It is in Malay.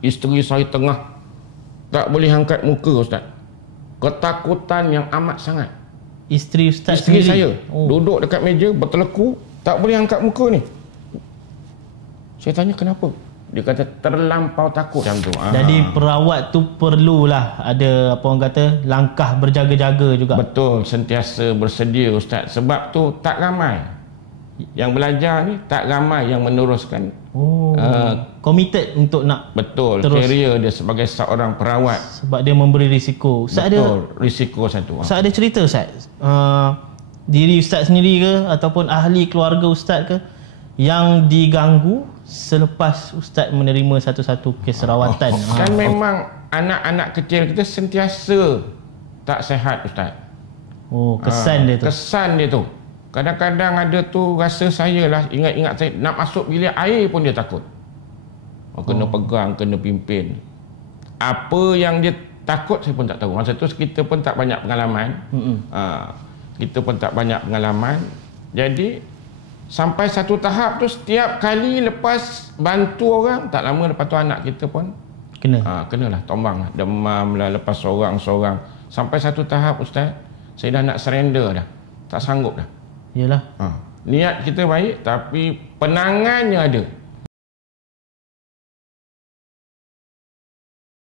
Isteri saya tengah tak boleh angkat muka Ustaz. Ketakutan yang amat sangat. Isteri Ustaz Isteri sendiri? saya duduk dekat meja berteleku, tak boleh angkat muka ni. Saya tanya kenapa? Dia kata terlampau takut macam tu. Jadi perawat tu perlulah ada apa orang kata langkah berjaga-jaga juga. Betul, sentiasa bersedia Ustaz. Sebab tu tak ramai yang belajar ni, tak ramai yang meneruskan. Committed untuk nak betul terus career dia sebagai seorang perawat. Sebab dia memberi risiko. Ustaz betul, risiko satu. Ustaz ada cerita Ustaz? Diri Ustaz sendiri ke ataupun ahli keluarga Ustaz ke yang diganggu selepas Ustaz menerima satu-satu kes rawatan? Kan memang anak-anak kecil kita sentiasa tak sihat Ustaz. Kesan dia tu. Kesan dia tu. Kadang-kadang ada tu rasa saya lah, ingat-ingat saya nak masuk bilik air pun dia takut. Kena pegang, kena pimpin. Apa yang dia takut saya pun tak tahu. Masa tu kita pun tak banyak pengalaman. Kita pun tak banyak pengalaman. Jadi sampai satu tahap tu setiap kali lepas bantu orang, tak lama lepas tu anak kita pun kenalah tombang lah, demam lah, lepas seorang-seorang. Sampai satu tahap Ustaz, saya dah nak surrender dah. Tak sanggup dah. Yalah. Niat kita baik tapi penangannya ada.